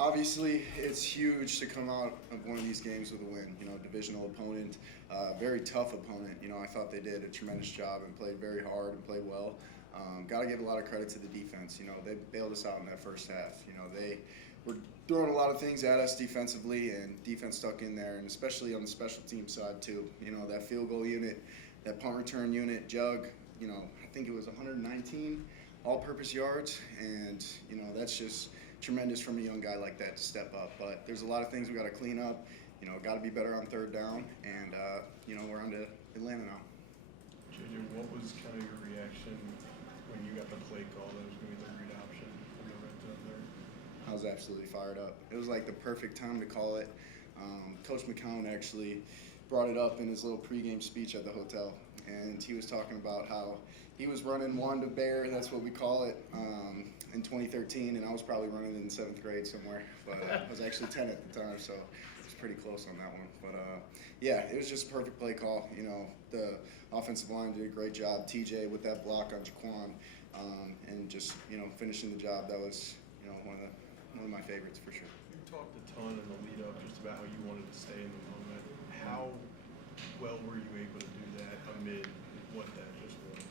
Obviously, it's huge to come out of one of these games with a win. You know, divisional opponent, very tough opponent. You know, I thought they did a tremendous job and played very hard and played well. Got to give a lot of credit to the defense. You know, they bailed us out in that first half. You know, they were throwing a lot of things at us defensively, and defense stuck in there, and especially on the special team side too. You know, that field goal unit, that punt return unit, Jug. You know, I think it was 119 all-purpose yards, and you know that's just tremendous from a young guy like that to step up. But there's a lot of things we got to clean up. You know, got to be better on third down, and you know we're on to Atlanta now. JJ, what was kind of your reaction when you got the play call that was going to be the read option in the red zone there? I was absolutely fired up. It was like the perfect time to call it. Coach McCown actually brought it up in his little pregame speech at the hotel, and he was talking about how he was running Wanda Bear, that's what we call it, in 2013, and I was probably running it in 7th grade somewhere, but I was actually 10 at the time, so it was pretty close on that one. But yeah, it was just a perfect play call. You know, the offensive line did a great job. TJ with that block on Jaquan, and just finishing the job. That was one of my favorites for sure. You talked a ton in the lead up just about how you wanted to stay in the moment. How well were you able to do that amid what that just was?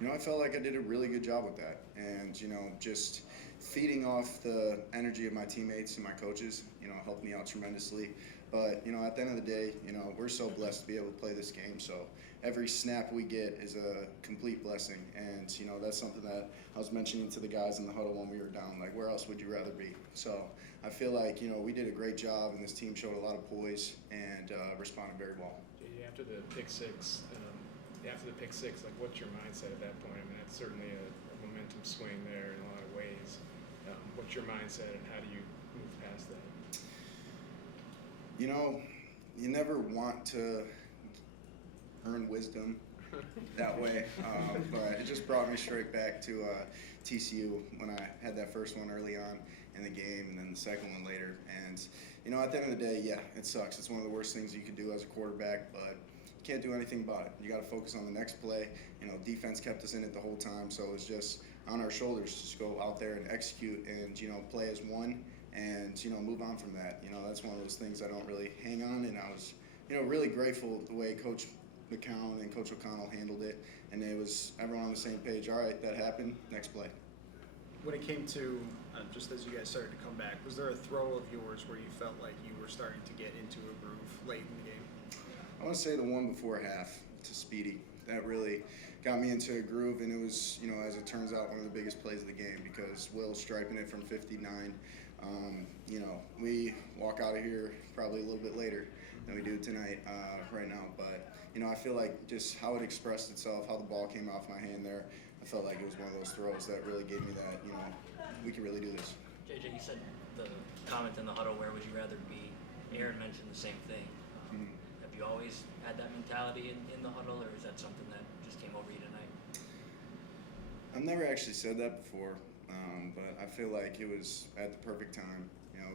You know, I felt like I did a really good job with that, and just feeding off the energy of my teammates and my coaches, helped me out tremendously. But at the end of the day, we're so blessed to be able to play this game. So every snap we get is a complete blessing, and that's something that I was mentioning to the guys in the huddle when we were down. Like, where else would you rather be? So I feel like we did a great job, and this team showed a lot of poise and responded very well. After the pick six, like, what's your mindset at that point? I mean, that's certainly a momentum swing there in a lot of ways. What's your mindset, and how do you move past that? You never want to earn wisdom that way, but it just brought me straight back to TCU when I had that first one early on in the game, and then the second one later. And at the end of the day, yeah, it sucks. It's one of the worst things you can do as a quarterback, but you can't do anything about it. You got to focus on the next play. Defense kept us in it the whole time, so it was just on our shoulders to just go out there and execute and play as one, and move on from that. That's one of those things I don't really hang on, and I was really grateful the way Coach McCown and Coach O'Connell handled it, and it was everyone on the same page. All right, that happened, next play. When it came to just as you guys started to come back, was there a throw of yours where you felt like you were starting to get into a groove late in the game? I want to say the one before half to Speedy. That really got me into a groove, and it was, as it turns out, one of the biggest plays of the game, because Will striping it from 59. We walk out of here probably a little bit later than we do tonight right now, but I feel like just how it expressed itself, how the ball came off my hand there, I felt like it was one of those throws that really gave me that, we can really do this. JJ, you said the comment in the huddle, where would you rather be? Aaron mentioned the same thing. Have you always had that mentality in the huddle, or is that something that just came over you tonight? I've never actually said that before, but I feel like it was at the perfect time.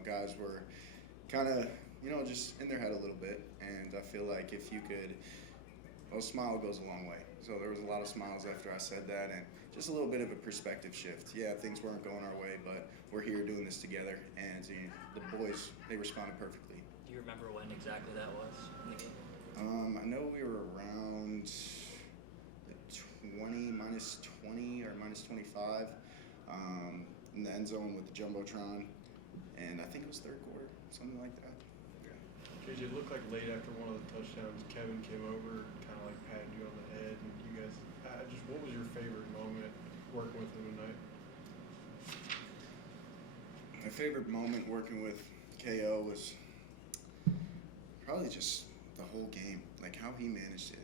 Guys were kind of, just in their head a little bit, and I feel like if you could, a smile goes a long way. So there was a lot of smiles after I said that, and just a little bit of a perspective shift. Yeah, things weren't going our way, but we're here doing this together, and the boys, they responded perfectly. Do you remember when exactly that was in the game? I know we were around minus 20 or minus 25 in the end zone with the Jumbotron, and I think it was third quarter, something like that. JJ, it looked like late after one of the touchdowns, Kevin came over, kind of like patted you on the head, and you guys, what was your favorite moment working with him tonight? My favorite moment working with KO was probably just the whole game, like how he managed it.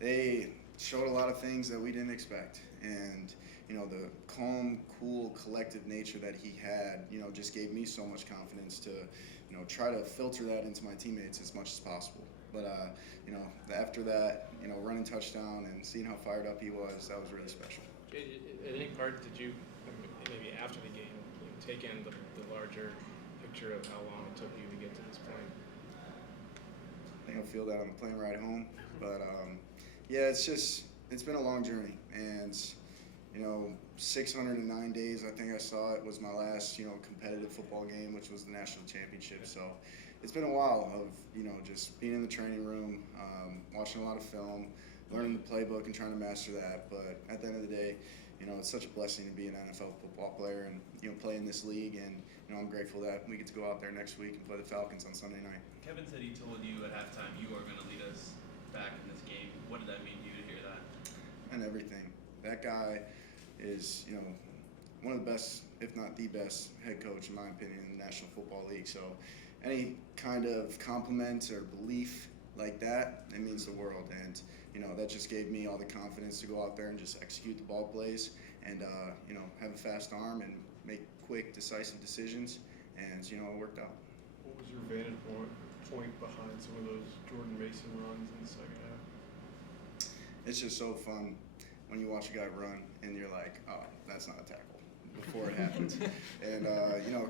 They showed a lot of things that we didn't expect, and the calm, cool, collective nature that he had, just gave me so much confidence to, try to filter that into my teammates as much as possible. But after that, running touchdown and seeing how fired up he was, that was really special. At any part did you, maybe after the game, take in the larger picture of how long it took you to get to this point? I think I'll feel that on the plane ride home, but yeah, it's been a long journey, and 609 days, I think I saw it, was my last, competitive football game, which was the national championship. So it's been a while of, just being in the training room, watching a lot of film, learning the playbook and trying to master that. But at the end of the day, it's such a blessing to be an NFL football player and, play in this league. And, I'm grateful that we get to go out there next week and play the Falcons on Sunday night. Kevin said he told you at halftime you are going to lead us back in this game. What did that mean to you to hear that? And everything. That guy is, one of the best, if not the best, head coach, in my opinion, in the National Football League. So any kind of compliment or belief like that, it means the world. And, that just gave me all the confidence to go out there and just execute the ball plays and, have a fast arm and make quick, decisive decisions. And, it worked out. What was your vantage point behind some of those Jordan Mason runs in the second half? It's just so fun when you watch a guy run and you're like, oh, that's not a tackle before it happens. And,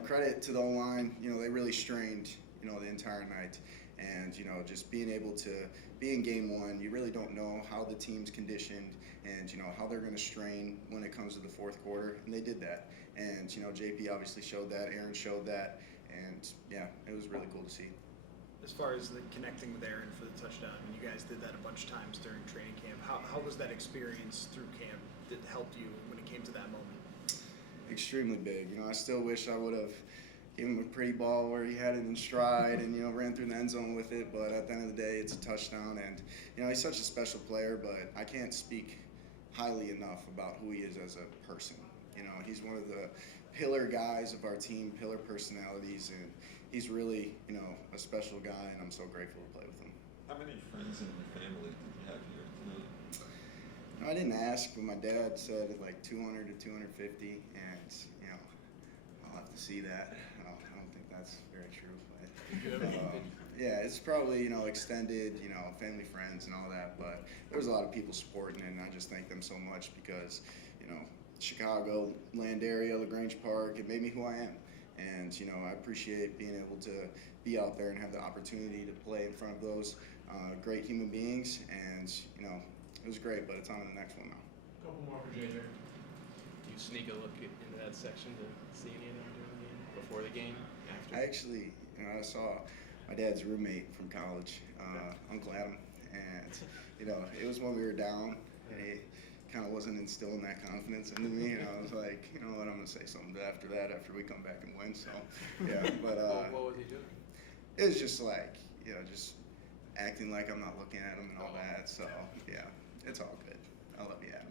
credit to the O-line, they really strained, the entire night. And, just being able to be in game one, you really don't know how the team's conditioned and, how they're going to strain when it comes to the fourth quarter. And they did that. And, JP obviously showed that, Aaron showed that. And, yeah, it was really cool to see. As far as the connecting with Aaron for the touchdown, I mean, you guys did that a bunch of times during training camp. How was that experience through camp that helped you when it came to that moment? Extremely big. I still wish I would have given him a pretty ball where he had it in stride and, ran through the end zone with it. But at the end of the day, it's a touchdown. And, he's such a special player, but I can't speak highly enough about who he is as a person. He's one of the pillar guys of our team, pillar personalities, and he's really, a special guy, and I'm so grateful to play with him. How many friends in your family did you have here tonight? I didn't ask, but my dad said like 200 to 250, and, I'll have to see that. I don't think that's very true, but yeah, it's probably, extended, family, friends, and all that, but there was a lot of people supporting it, and I just thank them so much because, Chicago land area, LaGrange Park, it made me who I am. And, I appreciate being able to be out there and have the opportunity to play in front of those great human beings. And, it was great, but it's on to the next one now. Couple more for JJ. Do you sneak a look into that section to see any of them during the game, before the game, after? I actually, I saw my dad's roommate from college, Uncle Adam, and, it was when we were down, and he kind of wasn't instilling that confidence into me, and I was like, you know what, I'm going to say something after that, after we come back and win, so, yeah, but, what was he doing? it was just like, just acting like I'm not looking at him and all that, so, yeah, it's all good. I love you, Adam.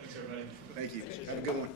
Thanks, everybody. Thank you. Have a good one.